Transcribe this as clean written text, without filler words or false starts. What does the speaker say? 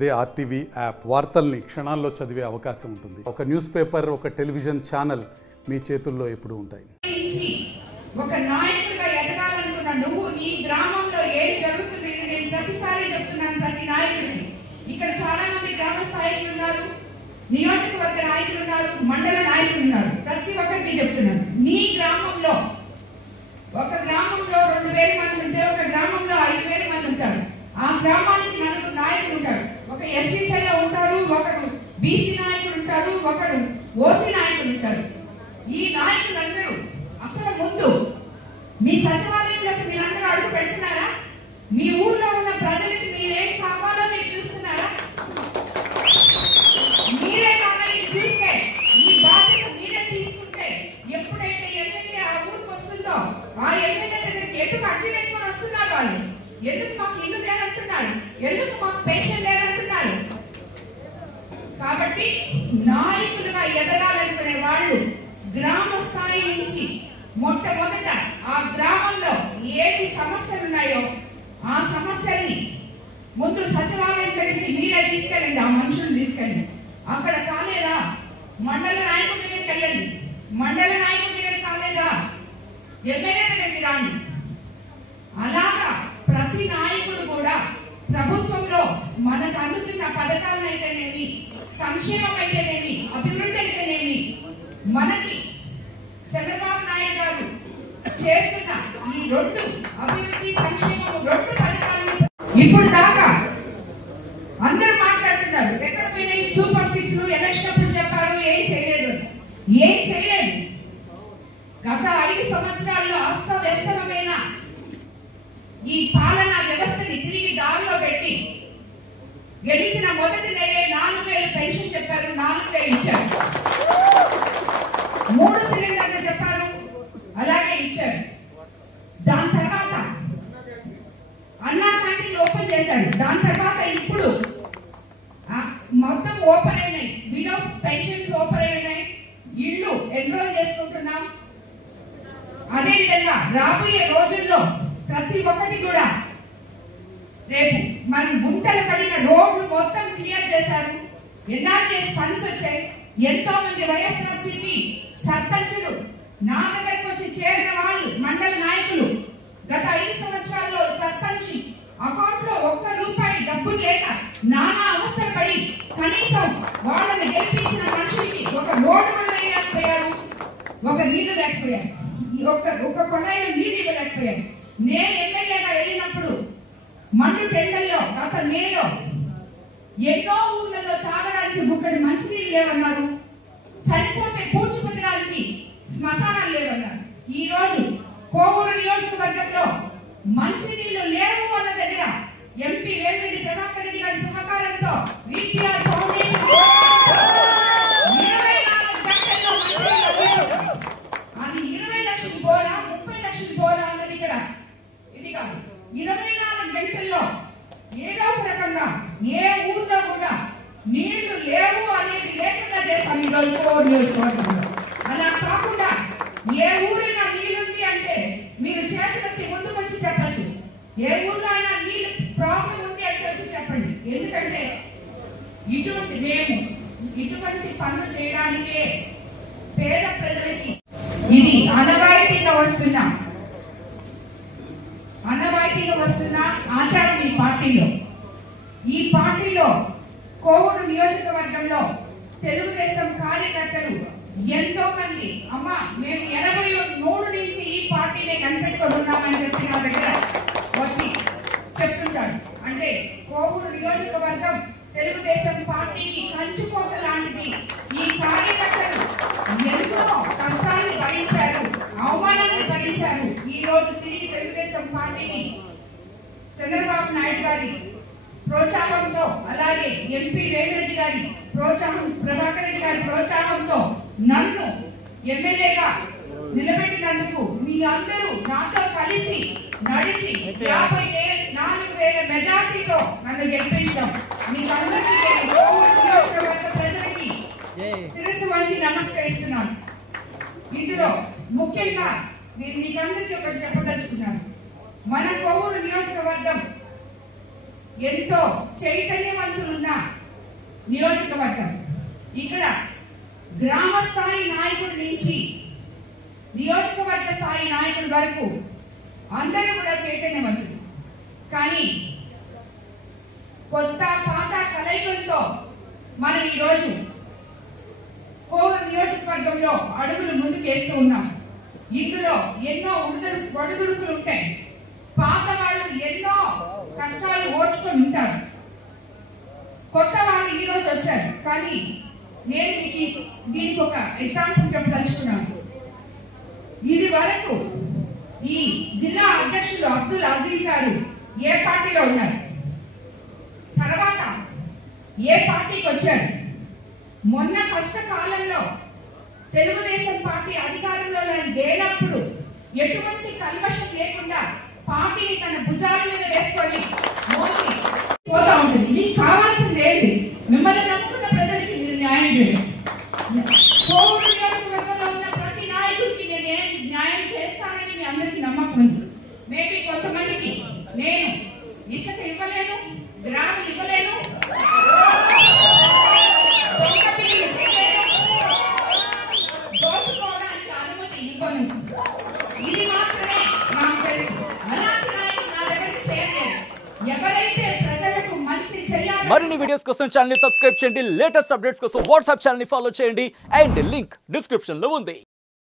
అదే RTV app వార్తల్ని క్షణాల్లో చదివే అవకాశం ఉంటుంది. ఒక న్యూస్ పేపర్, ఒక టెలివిజన్ ఛానల్ మీ చేతుల్లో ఎప్పుడూ ఉంటాయి. ఒక నాయకుడిగా ఎదగాలనుకున్న నువ్వు ఈ గ్రామంలో ఏం జరుగుతుంది నేను ప్రతిసారి చెప్తున్నాను. ప్రతి నాయకుడికి ఇక్కడ చాలా మంది గ్రామ స్థాయిలు ఉన్నారు, నియోజకవర్గ నాయకులు ఉన్నారు, మండల నాయకులు ఉన్నారు. ప్రతి ఒక్కరికి చెప్తున్నాను, నీ గ్రామంలో ఒక గ్రామంలో 2000 మంది ఉంటే ఒక గ్రామంలో 5000 మంది ఉంటారు. ఆ గ్రామానికి 4 నాయకులు ఉంటారు. ఒక ఎస్సీ సెల్లో ఉంటారు, ఒకడు బీసీ నాయకులు ఉంటారు, ఒకడు ఓసీ నాయకులు ఉంటారు. ఈ నాయకులందరూ అసలు ముందు మీ సచివాలయంలోకి మీరందరూ అడుగు పెడుతున్నారా? మీ ఊర్లో ఉన్న ప్రజలకి మీరేం కావాలో మీరు చూస్తున్నారా? మీరే కానీ చూస్తే ఈ బాధ్యత మీరే తీసుకుంటే ఎప్పుడైతే ఎమ్మెల్యే ఆ ఊరికి వస్తుందో ఆ ఎమ్మెల్యే దగ్గరికి ఎందుకు అర్జీలు ఎక్కువ వస్తున్నారు? వాళ్ళు ఎందుకు మాకు ఇల్లు లేదంటున్నారు, ఎందుకు మాకు పెన్షన్ లేదంటున్నారు? కాబట్టి నాయకులుగా ఎదగాలనుకునే వాళ్ళు గ్రామ స్థాయి నుంచి మొట్టమొదట ఆ గ్రామంలో ఏది సమస్యలు ఉన్నాయో ఆ సమస్యల్ని ముందు సచివాలయం దగ్గరికి మీరే తీసుకెళ్ళండి. ఆ మనుషులు తీసుకెళ్ళండి. అక్కడ కాలేదా మండల నాయకుడి దగ్గరికి వెళ్ళండి. మండల నాయకుడి దగ్గర కాలేదా ఎమ్మెల్యే దగ్గరికి రాండి. అలాగా ప్రతి నాయకుడు కూడా ప్రభుత్వంలో మనకు అందుతున్న పథకాలను అయితేనేమి, సంక్షేమం అయితేనేమి, అభివృద్ధి అయితేనేమి, మనకి చంద్రబాబు నాయుడు గారు చేస్తున్న ఈ 2 అభివృద్ధి సంక్షేమం 2 పథకాలను ఇప్పుడు దాకా అందరూ మాట్లాడుతున్నారు. ఎక్కడ పోయినాయి సూపర్ 6 ఎలక్షన్ అప్పుడు చెప్పారు, ఏం చేయలేదు. ఏం చేయలేదు. గత 5 సంవత్సరాల్లో అస్తవ్యస్తమైన ఈ పాలనా వ్యవస్థని తిరిగి దారిలో పెట్టి గెలిచిన మొదటి నెలే 4000 పెన్షన్ చెప్పారు, 4000 ఇచ్చారు. 3 సిలిండర్లు చెప్పారు, అలాగే ఇచ్చారు. దాని తర్వాత అన్నా క్యాంటీన్లు ఓపెన్ చేశారు. దాని తర్వాత ఇప్పుడు మొత్తం ఓపెన్ అయినాయి. విడో పెన్షన్స్ ఓపెన్ అయినాయి. ఇల్లు ఎన్రోల్ చేసుకుంటున్నాం. అదేవిధంగా రాబోయే రోజుల్లో ప్రతి ఒక్కటి కూడా రేపు మనం గుంటలు పడిన రోడ్లు మొత్తం క్లియర్ చేశారు. ఎన్ఆర్జీఎస్ ఫండ్స్ వచ్చాయి. ఎంతో మంది వైఎస్ఆర్సీపీ సర్పంచులు నా దగ్గరకు వచ్చి చేరిన వాళ్ళు, మండల నాయకులు గత 5 సంవత్సరాల్లో సర్పంచ్ అకౌంట్ లో ₹1 డబ్బులు లేక నానా అవసరం పడి కనీసం వాళ్ళని గెలిపించిన మనుషులకి ఒక రోడ్డు కూడా వేయలేకపోయారు, ఒక నీళ్లు లేకపోయారు, ఒక కొలాయిలో నీళ్లు ఇవ్వలేకపోయారు. నేను ఎమ్మెల్యేగా వెళ్ళినప్పుడు మండు టెండల్లో గత మేలో ఎన్నో ఊర్లలో తాగడానికి బుక్కడి మంచినీళ్ళు లేవన్నారు. చనిపోతే పూడ్చిపెట్టడానికి శ్మశానాలు లేవన్నారు. ఈ రోజు కోవూరు నియోజకవర్గంలో మంచినీళ్లు లేవు అన్న దగ్గర ఎంపీ వేమిరెడ్డి ప్రభాకర్ రెడ్డి గారి సహకారంతో విపిఆర్ ఫౌండేషన్ 24 గంటల్లో అది 20 లక్షల బోరా 30 లక్షల బోరా అన్నది ఇక్కడ ఇది కాదు. 24 గంటల్లో ఏదో ఒక రకంగా ఏ ఊర్లో కూడా నీళ్లు లేవు అనేది లేకుండా చేస్తాం ఈ రోజు కోవూరు నియోజకవర్గంలో. అలా కాకుండా ఏ ఊరైనా నీళ్ళుంది అంటే మీరు చేతులెత్తి ముందుకు వచ్చి చెప్పచ్చు. ఏ ఊర్లో అయినా నీళ్ళు ప్రాబ్లం ఉంది అంటే వచ్చి చెప్పండి. ఎందుకంటే ఇటువంటి పనులు చేయడానికే పేద ప్రజలకి ఇది ఆనవాయితీగా వస్తున్న ఆచారం ఈ పార్టీలో. ఈ పార్టీలో కోవూరు నియోజకవర్గంలో తెలుగుదేశం కార్యకర్తలు ఎంతో మంది అమ్మ మేము 83 నుంచి ఈ పార్టీనే కనిపెట్టుకొని ఉన్నామని చెప్పి నా దగ్గర వచ్చి చెప్తుంటాడు. అంటే కోవూరు నియోజకవర్గం తెలుగుదేశం పార్టీకి కంచుకోట లాంటిది. ఈ కార్యకర్తలు ఎంతో కష్టాన్ని భరించారు, అవమానాన్ని భరించారు. ఈ రోజు తిరిగి తెలుగుదేశం పార్టీని చంద్రబాబు నాయుడు గారి ప్రోత్సాహంతో, అలాగే ఎంపీ వేమిరెడ్డి గారి ప్రోత్సాహం, ప్రభాకర్ రెడ్డి గారి ప్రోత్సాహంతో నన్ను ఎమ్మెల్యేగా నిలబెట్టినందుకు మీ అందరూ నాతో కలిసి నడిచి 54,000 మెజార్టీతో నన్ను గెలిపించాం. మీకు అందరికీ ప్రజలకి శిరస్సు వంచి నమస్కరిస్తున్నాను. ఇందులో ముఖ్యంగా నేను మీకందరికీ ఒకటి చెప్పదలుచుకున్నాను. మన కోవూరు నియోజకవర్గం ఎంతో చైతన్యవంతులున్న నియోజకవర్గం. ఇక్కడ గ్రామ స్థాయి నాయకుడి నుంచి నియోజకవర్గ స్థాయి నాయకుడి వరకు అందరూ కూడా చైతన్యవంతులు. కానీ కొత్త పాత కలయికలతో మనం ఈరోజు కోవూరు నియోజకవర్గంలో అడుగులు ముందుకేస్తూ ఉన్నాం. ఇందులో ఎన్నో ఒడిదుడుకులు ఉంటాయి. పాత వాళ్ళు ఎన్నో కష్టాలు ఓర్చుకొని ఉంటారు. కొత్త వాళ్ళు ఈ రోజు వచ్చారు. కానీ నేను మీకు దీనికి ఒక ఎగ్జాంపుల్ చెప్పదలుచుకున్నాను. ఇది వరకు ఈ జిల్లా అధ్యక్షులు అబ్దుల్ అజీజ్ గారు ఏ పార్టీలో ఉన్నారు, తర్వాత ఏ పార్టీకి వచ్చారు, మొన్న కష్టకాలంలో తెలుగుదేశం పార్టీ అధికారంలో లేనప్పుడు ఎటువంటి కల్మషం లేకుండా పార్టీని తన భుజాల మీద వేసుకొని మోసి పోతా ఉంటుంది. మీకు కావాల్సింది ఏంటి? మిమ్మల్ని నమ్ముకున్న ప్రజలకి మీరు న్యాయం చేయండి. కోవూరు నియోజకవర్గంలో ఉన్న ప్రతి నాయకుడికి నేను న్యాయం చేస్తానని మీ అందరికీ నమ్మకం ఉంది. మేబీ కొంతమందికి నేను ఇసుక ఇవ్వలేను, గ్రాములు ఇవ్వలేను, దోచుకోవడానికి అనుమతి ఇవ్వను. ఇది మాత్రమే నాకు తెలుసు. అలాంటి నాయకులు నా దగ్గరికి చేయలేదు. ఎవరైతే ప్రజలకు మంచి చేయాలి. మరిన్ని వీడియోస్ కోసం ఛానల్ ని సబ్స్క్రైబ్ చేయండి. లేటెస్ట్ అప్డేట్స్ కోసం వాట్సాప్ ఛానల్ ని ఫాలో చేయండి. అండ్ లింక్ డిస్క్రిప్షన్ లో ఉంది.